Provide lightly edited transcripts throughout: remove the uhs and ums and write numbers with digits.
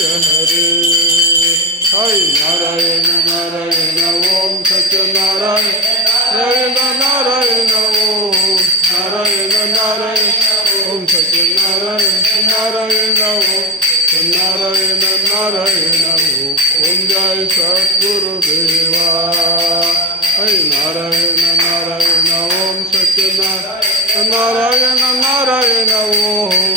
Hare Hari Narayan Narayan Om Satyanarayan Narayan Om Narayan Narayan Om Satyanarayan Narayan Om Narayan Narayan Om Jai सद्गुरुदेवा Hari Narayan Narayan Om Satyanarayan Narayan Narayan Om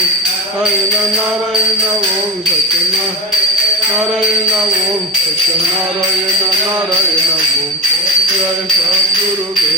Hari Narayan Om Satyanarayan Om Satyanarayan Narayan Om Jai Sadgurudev